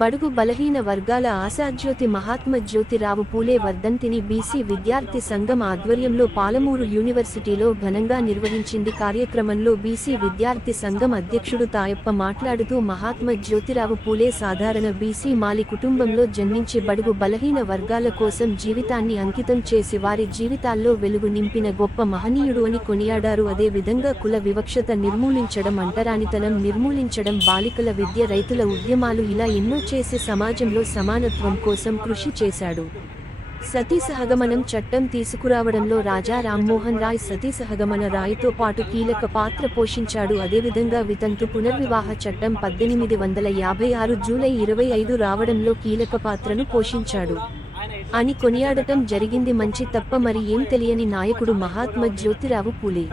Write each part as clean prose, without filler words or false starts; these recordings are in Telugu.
బడుగు బలహీన వర్గాల ఆశాజ్యోతి మహాత్మ జ్యోతిరావు పూలే వర్ధంతిని బీసీ విద్యార్థి సంఘం ఆధ్వర్యంలో పాలమూరు యూనివర్సిటీలో ఘనంగా నిర్వహించింది. కార్యక్రమంలో బీసీ విద్యార్థి సంఘం అధ్యక్షుడు తాయప్ప మాట్లాడుతూ మహాత్మ జ్యోతిరావు పూలే సాధారణ బీసీ మాలి కుటుంబంలో జన్మించి బడుగు బలహీన వర్గాల కోసం జీవితాన్ని అంకితం చేసి వారి జీవితాల్లో వెలుగు నింపిన గొప్ప మహనీయుడు అని కొనియాడారు. అదే విధంగా కుల వివక్షత నిర్మూలించడం, అంటరానితనం నిర్మూలించడం, బాలికల విద్య, రైతుల ఉద్యమాలు ఇలా ఎన్నో చేసి సమాజంలో సమానత్వం కోసం కృషి చేశాడు. సతీ సహగమనం చట్టం తీసుకురావడంలో రాజా రామ్మోహన్ రాయ్ సతీ సహగమన రాయ్తో పాటు కీలక పాత్ర పోషించాడు. అదేవిధంగా వితంతు పునర్వివాహ చట్టం 1856 జూలై 25 రావడంలో కీలక పాత్రను పోషించాడు అని కొనియాడటం జరిగింది. మంచి తప్ప మరి ఏం తెలియని నాయకుడు మహాత్మ జ్యోతిరావు పూలే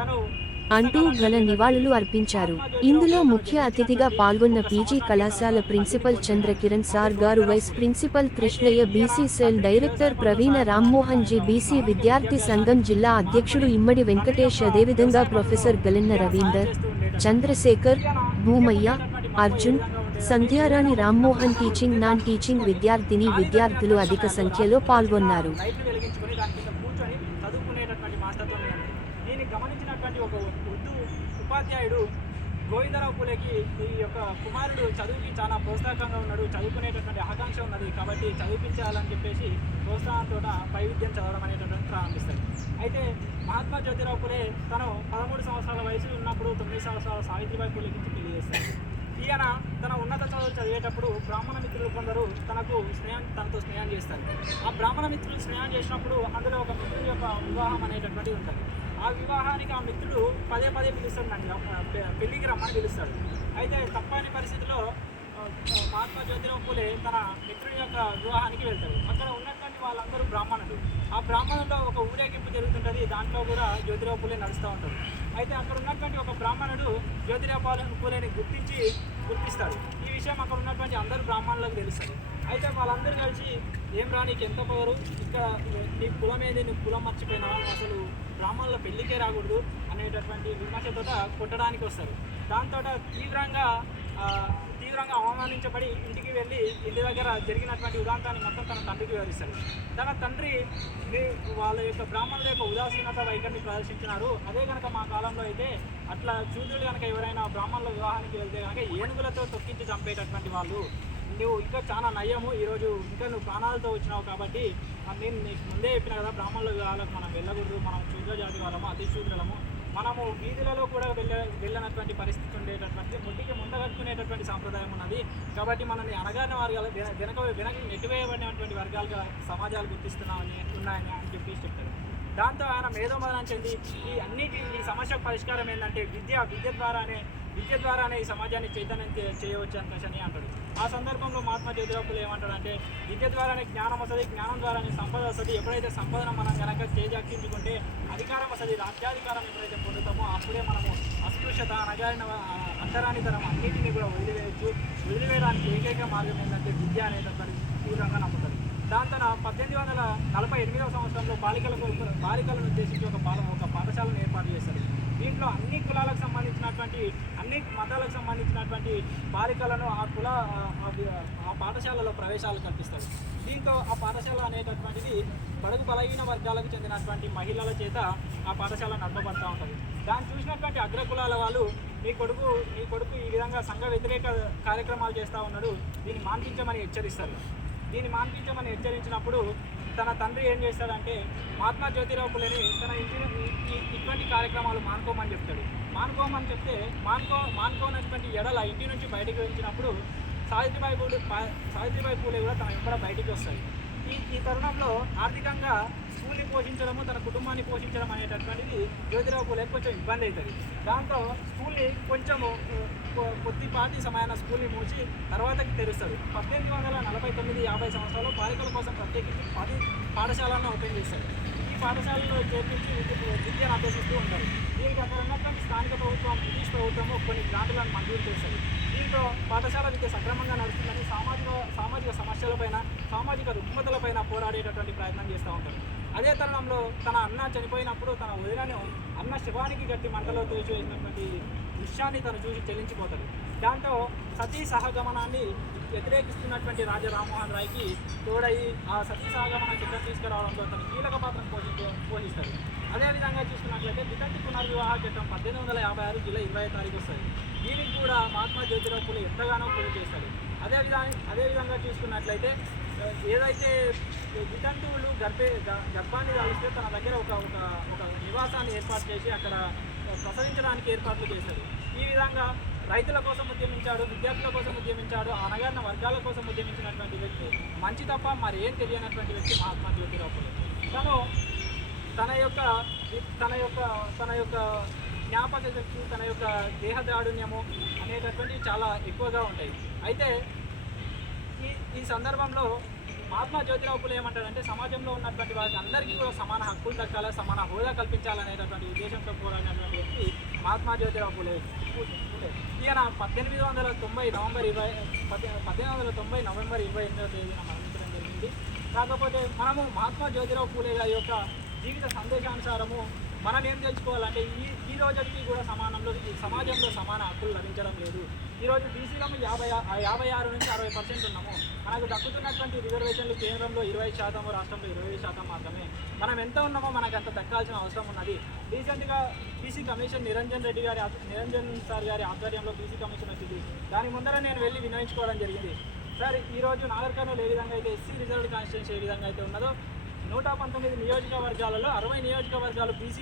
అంటూ ఘన నివాళులు అర్పించారు. ఇందులో ముఖ్య అతిథిగా పాల్గొన్న పీజీ కళాశాల ప్రిన్సిపల్ చంద్రకిరణ్ సార్ గారు, vice principal Krishnaiah, BC cell director Praveena Rammohan ji, BC విద్యార్థి సంఘం జిల్లా అధ్యక్షుడు ఇమ్మడి వెంకటేష్, అదేవిధంగా professor Galenna Ravinder, Chandrashekar, Bhoomaiah, Arjun, Sandhyarani, Rammohan, teaching, non teaching విద్యార్థులు అధిక సంఖ్యలో పాల్గొన్నారు. గమనించినటువంటి ఒక ఉర్దూ ఉపాధ్యాయుడు గోవిందరావు పూలేకి ఈ యొక్క కుమారుడు చదువుకి చాలా ప్రోత్సాహకంగా ఉన్నాడు, చదువుకునేటటువంటి ఆకాంక్ష ఉన్నది కాబట్టి చదివించాలని చెప్పేసి ప్రోత్సాహంతో పై విద్యను చదవడం అనేటటువంటి ప్రారంభిస్తాడు. అయితే మహాత్మా జ్యోతిరావు పూలే తను 13 సంవత్సరాల వయసు ఉన్నప్పుడు 9 సంవత్సరాల సావిత్రిబాయి పూలేకి పెళ్లి చేస్తాడు. ఈయన తన ఉన్నత చదువులు చదివేటప్పుడు బ్రాహ్మణ మిత్రులు కొందరు తనతో స్నేహం చేస్తారు. ఆ బ్రాహ్మణ మిత్రులు స్నేహం చేసినప్పుడు అందులో ఒక మిత్రుడి యొక్క వివాహం అనేటటువంటిది ఉంటుంది. ఆ వివాహానికి ఆ మిత్రుడు పదే పిలుస్తాడు, పెళ్లికి రమ్మని పిలుస్తాడు. అయితే తప్పని పరిస్థితిలో మహాత్మా జ్యోతిరావు పూలే తన మిత్రుడి యొక్క వివాహానికి వెళ్తాడు. అక్కడ ఉన్నటువంటి వాళ్ళందరూ బ్రాహ్మణులు. ఆ బ్రాహ్మణుల్లో ఒక ఊరేగింపు జరుగుతుంటుంది, దాంట్లో కూడా జ్యోతిరావు పూలే నడుస్తూ ఉంటాడు. అయితే అక్కడ ఉన్నటువంటి ఒక బ్రాహ్మణుడు జ్యోతిరావు పూలేని గుర్తిస్తాడు. ఈ విషయం అక్కడ ఉన్నటువంటి అందరూ బ్రాహ్మణులకు తెలుస్తుంది. అయితే వాళ్ళందరూ కలిసి, ఏం రా నీకు ఎంత పొగరు, ఇక్కడ నీ కులం ఏది, నీ కులం మర్చిపోయినా, అసలు బ్రాహ్మణుల పెళ్లికే రాకూడదు అనేటటువంటి విమర్శతో కొట్టడానికి వస్తారు. దాంతో తీవ్రంగా అవమానించబడి ఇంటికి వెళ్ళి ఇంటి దగ్గర జరిగినటువంటి ఉదాంతాన్ని మొత్తం తన తండ్రికి వివరిస్తాడు. తన తండ్రి వాళ్ళ యొక్క బ్రాహ్మణుల యొక్క ఉదాసీనత వైఖరిని ప్రదర్శించినారు. అదే కనుక మా కాలంలో అయితే అట్లా చూదులు కనుక ఎవరైనా బ్రాహ్మణుల వివాహానికి వెళ్తే కనుక ఏనుగులతో తొక్కించి చంపేటటువంటి వాళ్ళు, నువ్వు ఇంకా చాలా నయ్యము, ఈరోజు ఇంకా నువ్వు ప్రాణాలతో వచ్చినావు కాబట్టి నేను నీకు ముందే చెప్పిన కదా, బ్రాహ్మణుల వివాహాలకు మనం వెళ్ళకూడదు, మనం శూద్ర జాతి వాళ్ళము, అతి శూద్రులము, మనము వీధులలో కూడా వెళ్ళినటువంటి పరిస్థితి ఉండేటటువంటి, ముట్టికి ముందగట్టుకునేటటువంటి సాంప్రదాయం ఉన్నది కాబట్టి మనల్ని అణగారిన వర్గాలు వెనక నెట్టివేయబడినటువంటి వర్గాలుగా సమాజాలు గుర్తిస్తున్నాయని అని చెప్పేసి చెప్తారు. దాంతో ఆయన మేధోమదనం చెంది ఈ సమస్యకు పరిష్కారం ఏంటంటే విద్య ద్వారానే ఈ సమాజాన్ని చైతన్యం చేయవచ్చు అని అంటాడు. ఆ సందర్భంలో మహాత్మా జ్యోతిరావు పూలే ఏమంటాడంటే, విద్య ద్వారానే జ్ఞానం వస్తుంది, జ్ఞానం ద్వారానే సంపద వస్తుంది. ఎప్పుడైతే సంపదను మనం కనుక చేజాక్షించుకుంటే అధికారం వస్తుంది, రాజ్యాధికారం ఎప్పుడైతే పొందుతామో అప్పుడే మనము అస్పృశ్యత, అంటరానితనం అన్నింటినీ కూడా వదిలివేయడానికి ఏకైక మార్గం ఏంటంటే విద్య అనేటటువంటి తీవ్రంగా నమ్ముతుంది. దాంతో 1848వ సంవత్సరంలో బాలికలను ఉద్దేశించి ఒక పాఠశాలను ఏర్పాటు చేస్తారు. దీంట్లో అన్ని కులాలకు సంబంధించినటువంటి, అన్ని మతాలకు సంబంధించినటువంటి బాలికలను ఆ పాఠశాలలో ప్రవేశాలు కల్పిస్తారు. దీంతో ఆ పాఠశాల అనేటటువంటిది బడుగు బలహీన వర్గాలకు చెందినటువంటి మహిళల చేత ఆ పాఠశాల నడపబడుతూ ఉంటుంది. దాన్ని చూసినటువంటి అగ్రకులాల వాళ్ళు, నీ కొడుకు ఈ విధంగా సంఘ వ్యతిరేక కార్యక్రమాలు చేస్తూ ఉన్నాడు, దీన్ని మాన్పించమని హెచ్చరించినప్పుడు తన తండ్రి ఏం చేస్తాడంటే, మహాత్మా జ్యోతిరావు పూలేని తన ఇటువంటి కార్యక్రమాలు మానుకోమని చెప్తాడు. మానుకోమని చెప్తే మానుకోనటువంటి ఎడల ఇంటి నుంచి బయటికి వచ్చినప్పుడు సావిత్రిబాయి పూలే కూడా తన వెంబడ బయటికి వస్తాడు. ఈ తరుణంలో ఆర్థికంగా స్కూల్ని పోషించడము, తన కుటుంబాన్ని పోషించడం అనేటటువంటిది జ్యోతిరావు పూలేకి కొంచెం ఇబ్బంది అవుతుంది. దాంతో స్కూల్ని కొంచెము కొద్దిపాటి సమయాన స్కూల్ని మూసి తర్వాతకి తెరుస్తాడు. 1849-50 సంవత్సరాల్లో బాలికల కోసం ప్రత్యేకించి 10 పాఠశాలను ఓపెన్ చేశాడు. ఈ పాఠశాలలో చేర్పించి విద్యను అభ్యసిస్తూ ఉంటారు. దీనికి అక్కడ ఉన్నటువంటి స్థానిక ప్రభుత్వం, బ్రిటిష్ ప్రభుత్వము కొన్ని గ్రాంట్లను మంజూరు చేశారు. దీంతో పాఠశాల విద్య సక్రమంగా నడుస్తుందని సామాజిక సమస్యలపైన, సామాజిక రుగ్మతలపైన పోరాడేటటువంటి ప్రయత్నం చేస్తూ ఉంటారు. అదే తరుణంలో తన అన్న చనిపోయినప్పుడు తన వదినను అన్న శవానికి గట్టి మంటలో తోచివేసినటువంటి దృశ్యాన్ని తను చూసి చెల్లించిపోతాడు. దాంతో సతీ సహగమనాన్ని వ్యతిరేకిస్తున్నటువంటి రాజా రామ్మోహన్ రాయ్కి తోడై ఆ సతీ సహగమన చిత్రం తీసుకురావడంలో తను కీలక పాత్ర పోషిస్తాడు. అదేవిధంగా చూసుకున్నట్లయితే వితంతు పునర్వివాహ చట్టం 1856 జూలై 20వ తారీఖు వస్తుంది. దీనికి కూడా మహాత్మా జ్యోతిరావు పూలే ఎంతగానో కృషి చేస్తాడు. అదేవిధంగా చూసుకున్నట్లయితే ఏదైతే వితంతువులు గర్భాన్ని దాలిస్తే తన దగ్గర ఒక నివాసాన్ని ఏర్పాటు చేసి అక్కడ ప్రసవించడానికి ఏర్పాట్లు చేశాడు. ఈ విధంగా రైతుల కోసం ఉద్యమించాడు, విద్యార్థుల కోసం ఉద్యమించాడు, అనగారిన వర్గాల కోసం ఉద్యమించినటువంటి వ్యక్తి, మంచి తప్ప మరి ఏం తెలియనటువంటి వ్యక్తి మహాత్మా జ్యోతిరావు పూలే. తన యొక్క జ్ఞాపక శక్తి, తన యొక్క దేహదారుణ్యము అనేటటువంటివి చాలా ఎక్కువగా ఉంటాయి. అయితే ఈ సందర్భంలో మహాత్మా జ్యోతిరావు పూలే ఏమంటాడంటే సమాజంలో ఉన్నటువంటి వారికి అందరికీ కూడా సమాన హక్కులు దక్కాలి, సమాన హోదా కల్పించాలనేటటువంటి ఉద్దేశంతో పోరాడినటువంటి వ్యక్తి మహాత్మా జ్యోతిరావు పూలే. ఈయన 1890 నవంబర్ 28వ తేదీన మరణించడం జరిగింది. కాకపోతే మనము మహాత్మా జ్యోతిరావు పూలే గారి యొక్క జీవిత సందేశానుసారము మనం ఏం తెలుసుకోవాలంటే ఈ రోజుకి కూడా సమాజంలో సమాన హక్కులు లభించడం లేదు. ఈరోజు బీసీలము 56 నుంచి 60% ఉన్నాము. మనకు దక్కుతున్నటువంటి రిజర్వేషన్లు కేంద్రంలో 20%, రాష్ట్రంలో 20% మాత్రమే. మనం ఎంత ఉన్నామో మనకు అంత దక్కాల్సిన అవసరం ఉన్నది. రీసెంట్గా బీసీ కమిషన్ నిరంజన్ సార్ గారి ఆధ్వర్యంలో బీసీ కమిషన్ వచ్చింది. దాని ముందర నేను వెళ్ళి వినయించుకోవడం జరిగింది. సార్, ఈరోజు నాగర్ కర్నూలు ఏ విధంగా అయితే ఎస్సీ రిజర్వ్డ్ కాన్స్టిట్యూన్సీ ఏ విధంగా అయితే ఉన్నదో 119 నియోజకవర్గాలలో 60 నియోజకవర్గాలు బీసీ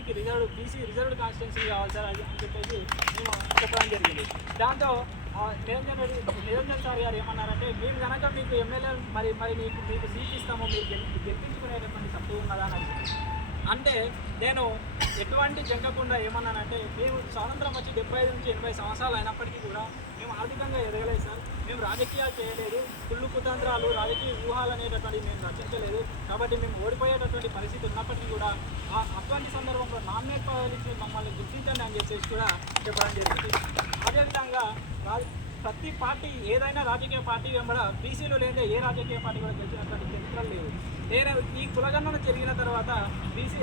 రిజర్వ్డ్ కాన్స్టిట్యున్సీ కావాలి సార్ అని చెప్పేసి మేము చెప్పడం జరిగింది. దాంతో నిరంజన్ సార్ గారు ఏమన్నారంటే, మేము కనుక మీకు ఎమ్మెల్యే మరి మీకు సీట్ ఇస్తామో మీరు గెలిపించుకునేటటువంటి సత్తు ఉన్నదా అని అంటే నేను ఎటువంటి జంకకుండా ఏమన్నానంటే, మేము స్వాతంత్రం వచ్చి 75 నుంచి 80 సంవత్సరాలు అయినప్పటికీ కూడా మేము ఆర్థికంగా ఎదగలేదు సార్, మేము రాజకీయాలు చేయలేదు, కుళ్ళు కుతంత్రాలు, రాజకీయ వ్యూహాలు అనేటటువంటివి మేము రచించలేదు. కాబట్టి మేము ఓడిపోయేటటువంటి పరిస్థితి ఉన్నప్పటికీ కూడా అటువంటి సందర్భంలో నామినేట్ పదవికి మమ్మల్ని గుర్తించండి అని చెప్పేసి కూడా చెప్పడం జరిగింది. అదేవిధంగా ప్రతి పార్టీ ఏదైనా రాజకీయ పార్టీ వెంబడ బీసీలు లేదా ఏ రాజకీయ పార్టీ కూడా గెలిచినటువంటి చరిత్రలు లేవు. నేను ఈ కులగణన జరిగిన తర్వాత బీసీ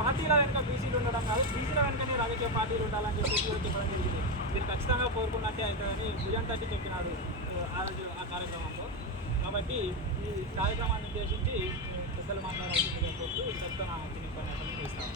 పార్టీల వెనుక బీసీలు ఉండడం కాదు, బీసీల వెనుకనే రాజకీయ పార్టీలు ఉండాలని చెప్పేసి కూడా చెప్పడం జరిగింది. మీరు ఖచ్చితంగా కోరుకున్నట్టే అవుతుందని భుజం తట్టి చెప్పినాడు ఆ రోజు ఆ కార్యక్రమంలో. కాబట్టి ఈ కార్యక్రమాన్ని ఉద్దేశించి పెద్దలు మాట్లాడాల్సిందిగా కోరుతూ చెప్తా నా ఒపీనియన్ పని ఇస్తాను.